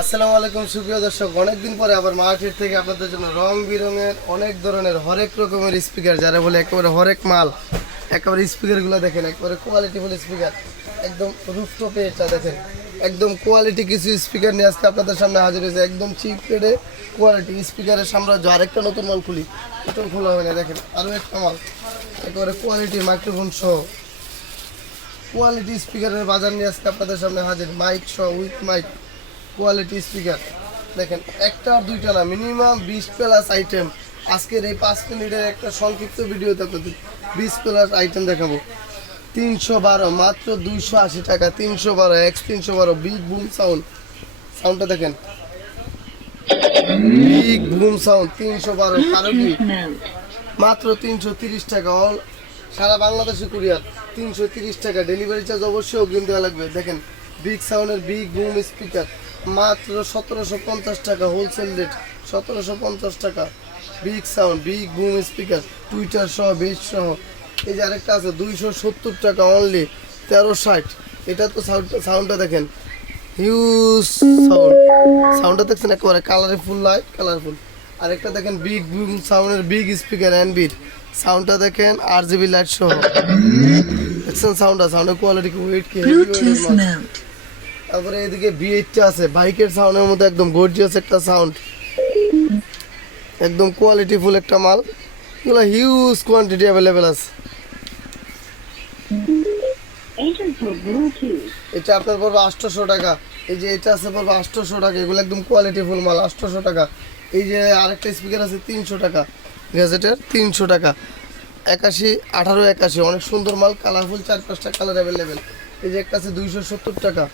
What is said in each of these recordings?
আসসালামু আলাইকুম, সুপ্রিয় দর্শক। অনেকদিন পরে আবার মার্কেট থেকে আপনাদের জন্য রং বেরঙের অনেক ধরনের হরেক রকমের স্পিকার, যারা বলে একেবারে হরেক মাল, একেবারে স্পিকারগুলো দেখেন, একেবারে কোয়ালিটিফুল স্পিকার, একদম রুফটপে এটা দেখেন, একদম কোয়ালিটি কিছু স্পিকার নিয়ে আজকে আপনাদের সামনে হাজির হয়েছে, একদম চিপ রেটে কোয়ালিটি স্পিকারের সাম্রাজ্য। আরেকটা নতুন মাল খুলি, নতুন খোলা হয় না, দেখেন আরও একটা মাল, একেবারে কোয়ালিটির মাইক্রোফোন সহ। কোয়ালিটি স্পিকারের বাজার নিয়ে আজকে আপনাদের সামনে হাজির মাইক সহ উইথ মাইক কোয়ালিটি স্পিকার দেখেন, একটা আর দুইটা না মিনিমাম বিশ প্লাস আইটেম আজকের এই পাঁচ মিনিটের একটা সংক্ষিপ্ত ভিডিওতে আপনাদের বিশ প্লাস আইটেম দেখাবো। তিনশো বারো, মাত্র দুইশো আশি টাকা, তিনশো বারো এক্স তিনশো বারো বিগ বুম সাউন্ড সাউন্ডটা দেখেন। বিগ বুম সাউন্ড তিনশো বারো মাত্র তিনশো তিরিশ টাকা অল সারা বাংলাদেশে কুরিয়ার। তিনশো তিরিশ টাকা ডেলিভারি চার্জ অবশ্যই অগ্রিম দেওয়া লাগবে। দেখেন বিগ সাউন্ডের বিগ বুম স্পিকার মাত্র সতেরোশো পঞ্চাশ টাকা হোলসেল রেট সতেরোশো পঞ্চাশ টাকা। Big sound big boom speaker tweeter সহ বেস সহ। এই যে আরেকটা আছে, দুইশো সত্তর টাকা অনলি তেরো ষাট। এটা তো সাউন্ড সাউন্ডটা দেখেন। হিউজ সাউন্ড সাউন্ডটা দেখছেন একেবারে কালারফুল লাইট কালারফুল আরেকটা দেখেন বিগ বুম সাউন্ডের বিগ স্পিকার অ্যান্ড বিট সাউন্ডটা দেখেন আর জিবি লাইট সহ। দেখছেন সাউন্ডটা সাউন্ডের কোয়ালিটি ওয়েট কি তারপরে এদিকে বিএইটটা আছে। বাইকের সাউন্ডের মধ্যে একদম গর্জিয়াস একটা সাউন্ড। একদম কোয়ালিটিফুল একটা মাল। এগুলো হিউজ কোয়ান্টিটি অ্যাভেলেবেল আছে. এটা আপনার পড়বে আটশোশো টাকা। এই যে এটা আছে পড়বে আটশোশো টাকা। এগুলো একদম কোয়ালিটিফুল মাল আটশোশো টাকা। এই যে আরেকটা স্পিকার আছে তিনশো টাকা। গ্যাজেটের তিনশো টাকা। একাশি আঠারো একাশি। অনেক সুন্দর মাল কালারফুল চার পাঁচটা কালার অ্যাভেলেবেল এই যে একটা আছে দুইশো সত্তর টাকা।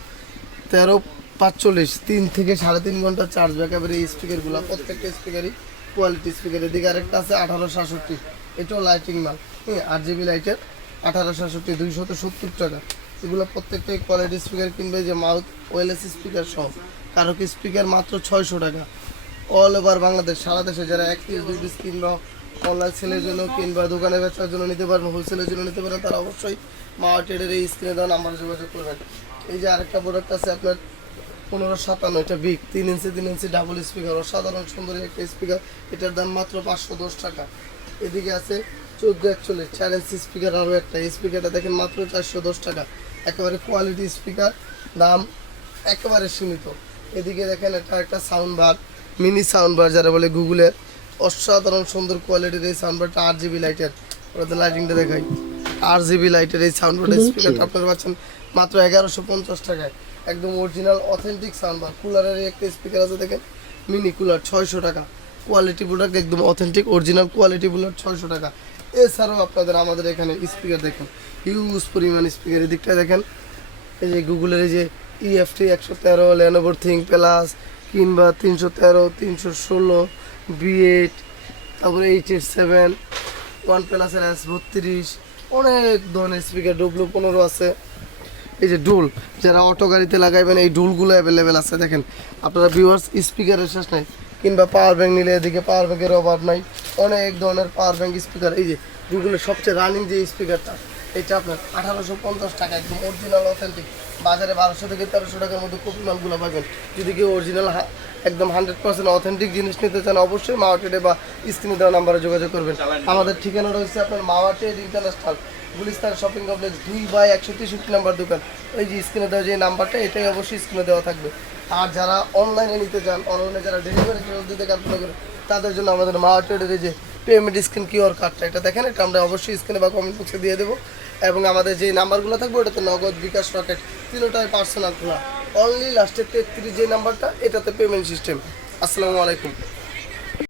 তেরো পাঁচচল্লিশ, তিন থেকে সাড়ে তিন ঘণ্টা চার্জ ব্যাক এই স্পিকারগুলো প্রত্যেকটা স্পিকারই কোয়ালিটি স্পিকার এদিকে আরেকটা আছে আঠারো সাতষট্টি, এটাও লাইটিং মাল হ্যাঁ আট জিবি লাইটের আঠারো সাতষট্টি, দুইশত সত্তর টাকা। এগুলো প্রত্যেকটাই কোয়ালিটি স্পিকার কিনবে যে মাউথ ওয়েলেস স্পিকার সহ। কারও কি স্পিকার মাত্র ছয়শো টাকা। অল ওভার বাংলাদেশ, সারা দেশে যারা এক পিস দুই পিস কিনবা অনলাইন সেলের জন্য কিংবা দোকানে বেচার জন্য নিতে পারবেন হোলসেলের জন্য নিতে পারেন তারা অবশ্যই মার্কেটের এই স্ক্রিনে দেওয়া নাম্বারে যোগাযোগ করবেন। এই যে আরেকটা প্রোডাক্ট আছে আপনার পনেরো সাতান্ন এটা বিগ তিন ইঞ্চি তিন ইঞ্চি ডাবল স্পিকার অসাধারণ সুন্দর একটা স্পিকার এটার দাম মাত্র পাঁচশো দশ টাকা। এদিকে আছে চোদ্দ একচল্লিশ চার ইঞ্চি স্পিকার আরও একটা স্পিকারটা দেখেন মাত্র চারশো দশ টাকা। একেবারে কোয়ালিটি স্পিকার দাম একেবারে সীমিত। এদিকে দেখেন এটা একটা sound bar mini sound bar যারা বলে গুগলের অসাধারণ সুন্দর কোয়ালিটির এই সাউন্ড বারটা আট জিবি লাইটের ওটাতে লাইটিংটা দেখাই। আট জিবি লাইটের এই সাউন্ড বারটা স্পিকারটা আপনারা পাচ্ছেন মাত্র এগারোশো পঞ্চাশ টাকায়। একদম অরিজিনাল অথেন্টিক সাউন্ড বার কুলারের একটা স্পিকার আছে, দেখেন। মিনি কুলার ছয়শো টাকা। কোয়ালিটি প্রোডাক্ট একদম অথেন্টিক অরিজিনাল কোয়ালিটি প্রোডাক্ট ছয়শো টাকা। এছাড়াও আপনাদের আমাদের এখানে স্পিকার দেখেন। হিউজ পরিমাণ স্পিকার এদিকটা দেখেন, এই যে গুগলের এই যে E ইএফটি একশো তেরো লেনোভোর থিং প্লাস কিংবা তিনশো তেরো, তিনশো ষোলো বি এইট তারপরে এইট এইট সেভেন ওয়ান প্লাসের এস বত্রিশ, অনেক ধরনের স্পিকার ডব্লু পনেরো আছে। এই যে ডুল যারা অটো গাড়িতে লাগাইবেন এই ডুলগুলো অ্যাভেলেবেল আছে। দেখেন আপনারা ভিউয়ার্স স্পিকারের শেষ নাই কিংবা পাওয়ার ব্যাংক নিলে এদিকে পাওয়ার ব্যাংকের অভাব নাই। অনেক ধরনের পাওয়ার ব্যাংক স্পিকার এই যে গুগলের সবচেয়ে রানিং যে স্পিকারটা এটা আপনার আঠারোশো পঞ্চাশ টাকা একদম অরিজিনাল অথেন্টিক বাজারে বারোশো থেকে তেরোশো টাকার মধ্যে কপি মালগুলো পাবেন। যদি কেউ অরিজিনাল একদম হান্ড্রেড পার্সেন্ট অথেন্টিক জিনিস নিতে চান অবশ্যই মাওয়াটেডে বা স্ক্রিনে দেওয়া নাম্বারে যোগাযোগ করবেন। আমাদের ঠিকানা রয়েছে আপনার মাওয়াটেড ইন্টারন্যাশনাল গুলিস্তান শপিং কমপ্লেক্স দুই বাই একশো তেষট্টি নাম্বার দোকান। ওই যে স্ক্রিনে দেওয়া যে নাম্বারটা, এটাই অবশ্যই স্ক্রিনে দেওয়া থাকবে। আর যারা অনলাইনে নিতে চান অনলাইনে যারা ডেলিভারি দিতে কল্পনা করে তাদের জন্য আমাদের এই যে পেমেন্ট স্ক্রিন কিউআর কার্ডটা এটা দেখেন, এটা আমরা অবশ্যই স্ক্রিনে বা কমেন্ট বক্সে দিয়ে দেবো। এবং আমাদের যে নাম্বারগুলো থাকবে, ওটাতে নগদ বিকাশ রকেট তিনোটাই পার্সোনাল খোলা। অনলি লাস্টের তেত্রিশ যে নাম্বারটা, এটাতে পেমেন্ট সিস্টেম আসসালামু আলাইকুম।